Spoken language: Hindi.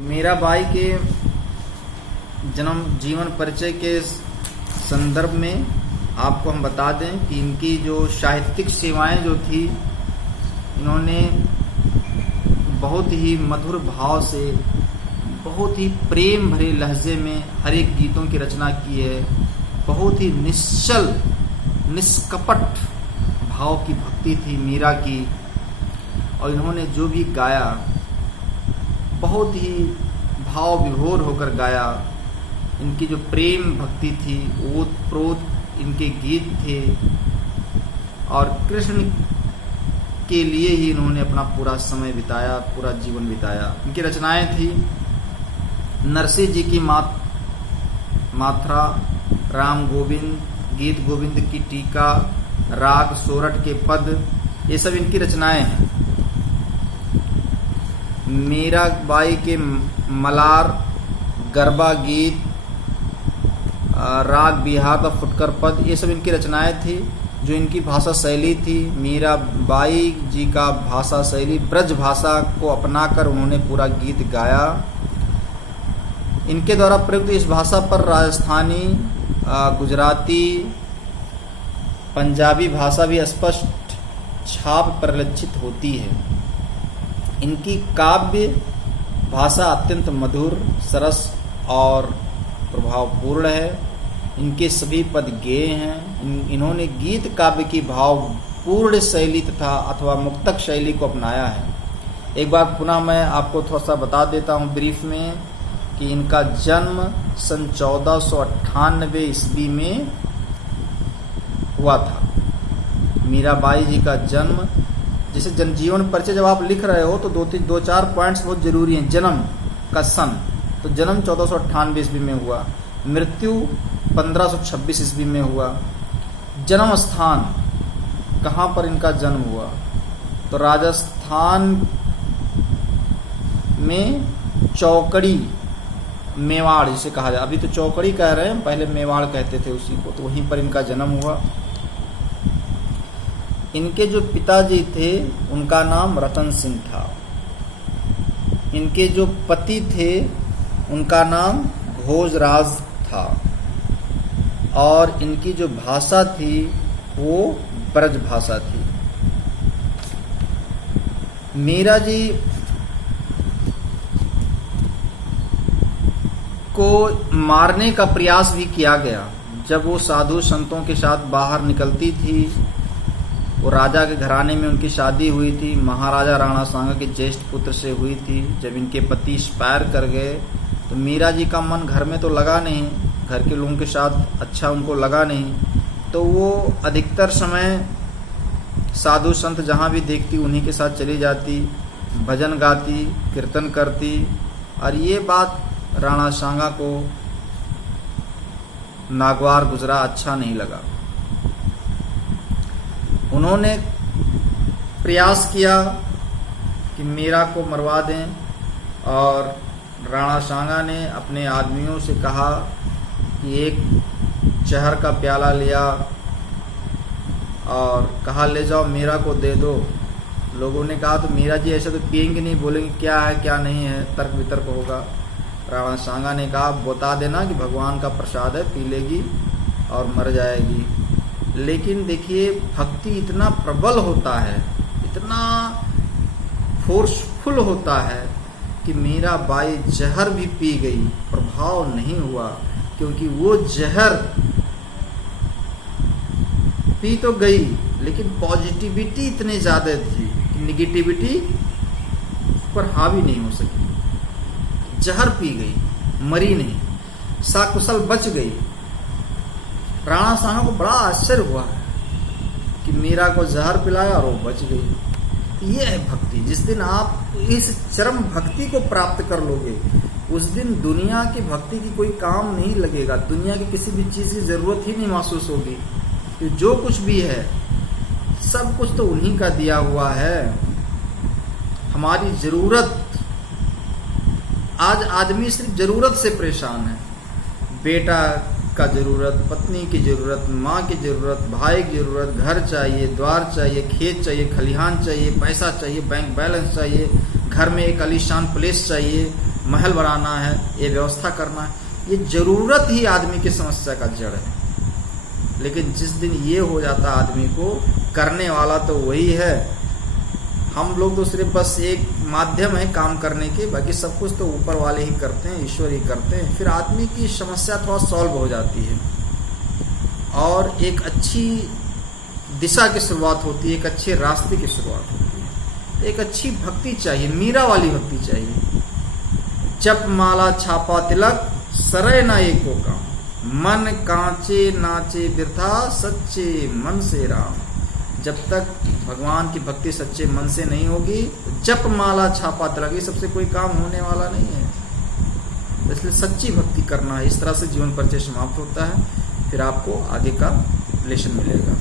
मीराबाई के जन्म जीवन परिचय के संदर्भ में आपको हम बता दें कि इनकी जो साहित्यिक सेवाएं जो थी, इन्होंने बहुत ही मधुर भाव से, बहुत ही प्रेम भरे लहजे में हर एक गीतों की रचना की है। बहुत ही निश्चल निष्कपट भाव की भक्ति थी मीरा की, और इन्होंने जो भी गाया बहुत ही भाव विभोर होकर गाया। इनकी जो प्रेम भक्ति थी, ओत प्रोत इनके गीत थे, और कृष्ण के लिए ही इन्होंने अपना पूरा समय बिताया, पूरा जीवन बिताया। इनकी रचनाएं थी नरसिंह जी की मात्रा, राम गोविंद, गीत गोविंद की टीका, राग सोरठ के पद, ये सब इनकी रचनाएं हैं। मीराबाई के मलार, गरबा गीत, राग बिहार का फुटकर पद, ये सब इनकी रचनाएं थी। जो इनकी भाषा शैली थी, मीराबाई जी का भाषा शैली ब्रज भाषा को अपनाकर उन्होंने पूरा गीत गाया। इनके द्वारा प्रयुक्त इस भाषा पर राजस्थानी, गुजराती, पंजाबी भाषा भी स्पष्ट छाप परिलक्षित होती है। इनकी काव्य भाषा अत्यंत मधुर, सरस और प्रभावपूर्ण है। इनके सभी पद गेय हैं। इन्होंने गीत काव्य की भावपूर्ण शैली तथा अथवा मुक्तक शैली को अपनाया है। एक बार पुनः मैं आपको थोड़ा सा बता देता हूँ ब्रीफ में कि इनका जन्म सन 1498 ईस्वी में हुआ था। मीराबाई जी का जन्म, जैसे जनजीवन परिचय जब आप लिख रहे हो तो दो चार पॉइंट्स बहुत जरूरी हैं। जन्म का सन, तो जन्म 1498 ईस्वी में हुआ, मृत्यु 1526 ईस्वी में हुआ। जन्म स्थान, कहाँ पर इनका जन्म हुआ, तो राजस्थान में चौकड़ी, मेवाड़ जिसे कहा जाए, अभी तो चौकड़ी कह रहे हैं, पहले मेवाड़ कहते थे उसी को, तो वहीं पर इनका जन्म हुआ। इनके जो पिताजी थे उनका नाम रतन सिंह था। इनके जो पति थे उनका नाम भोजराज था, और इनकी जो भाषा थी वो ब्रज भाषा थी। मीरा जी को मारने का प्रयास भी किया गया। जब वो साधु संतों के साथ बाहर निकलती थी, वो राजा के घराने में उनकी शादी हुई थी, महाराजा राणा सांगा के ज्येष्ठ पुत्र से हुई थी। जब इनके पति एक्सपायर कर गए तो मीरा जी का मन घर में तो लगा नहीं, घर के लोगों के साथ अच्छा उनको लगा नहीं, तो वो अधिकतर समय साधु संत जहाँ भी देखती उन्हीं के साथ चली जाती, भजन गाती, कीर्तन करती। और ये बात राणा सांगा को नागवार गुजरा अच्छा नहीं लगा। उन्होंने प्रयास किया कि मीरा को मरवा दें, और राणा सांगा ने अपने आदमियों से कहा कि एक जहर का प्याला लिया और कहा ले जाओ मीरा को दे दो। लोगों ने कहा तो मीरा जी ऐसे तो पिएंगे नहीं, बोलेंगे क्या है क्या नहीं है, तर्क वितर्क होगा। राणा सांगा ने कहा बता देना कि भगवान का प्रसाद है, पी लेगी और मर जाएगी। लेकिन देखिए भक्ति इतना प्रबल होता है, इतना फोर्सफुल होता है कि मीराबाई जहर भी पी गई, प्रभाव नहीं हुआ, क्योंकि वो जहर पी तो गई लेकिन पॉजिटिविटी इतनी ज्यादा थी कि निगेटिविटी पर हावी नहीं हो सकी। जहर पी गई, मरी नहीं, साकुशल बच गई। राणा सांगा को बड़ा आश्चर्य हुआ कि मीरा को जहर पिलाया और वो बच गई। ये है भक्ति। जिस दिन आप इस चरम भक्ति को प्राप्त कर लोगे, उस दिन दुनिया की भक्ति की कोई काम नहीं लगेगा, दुनिया की किसी भी चीज की जरूरत ही नहीं महसूस होगी। कि जो कुछ भी है सब कुछ तो उन्हीं का दिया हुआ है। हमारी जरूरत, आज आदमी सिर्फ जरूरत से परेशान है। बेटा का जरूरत, पत्नी की जरूरत, माँ की जरूरत, भाई की जरूरत, घर चाहिए, द्वार चाहिए, खेत चाहिए, खलिहान चाहिए, पैसा चाहिए, बैंक बैलेंस चाहिए, घर में एक आलीशान प्लेस चाहिए, महल बनाना है, ये व्यवस्था करना है, ये जरूरत ही आदमी की समस्या का जड़ है। लेकिन जिस दिन ये हो जाता आदमी को, करने वाला तो वही है, हम लोग तो सिर्फ बस एक माध्यम है काम करने के, बाकी सब कुछ तो ऊपर वाले ही करते हैं, ईश्वर ही करते हैं। फिर आदमी की समस्या थोड़ा सॉल्व हो जाती है और एक अच्छी दिशा की शुरुआत होती है, एक अच्छे रास्ते की शुरुआत होती है। एक अच्छी भक्ति चाहिए, मीरा वाली भक्ति चाहिए। जप माला छापा तिलक सरय न एको काम, मन कांचे नाचे वृथा सच्चे मन से राम। जब तक भगवान की भक्ति सच्चे मन से नहीं होगी, जप माला छापा तिलक ये सबसे कोई काम होने वाला नहीं है। इसलिए सच्ची भक्ति करना है। इस तरह से जीवन परिचय समाप्त होता है। फिर आपको आगे का लेसन मिलेगा।